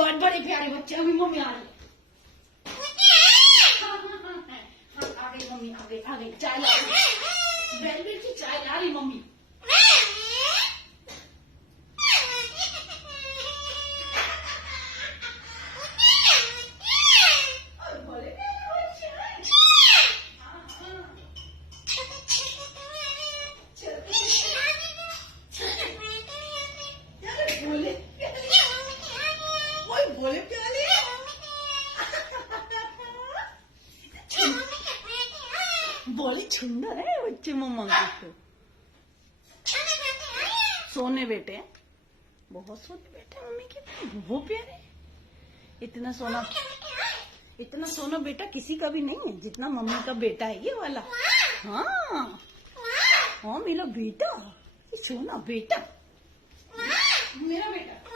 बड़े प्यारे बच्चे। अभी मम्मी आ रही है। आ गई मम्मी, आ गई चाय ला रही, वेलवेट की चाय ला रही मम्मी। बोले प्याले बोले सुंदर है बच्चे मम्मा को। सोने बेटे, बहुत सोने बेटे मम्मी के, बहुत प्यारे। इतना सोना बेटा किसी का भी नहीं है जितना मम्मी का बेटा है ये वाला। हाँ हाँ मेरा बेटा, ये सोना बेटा, मेरा बेटा।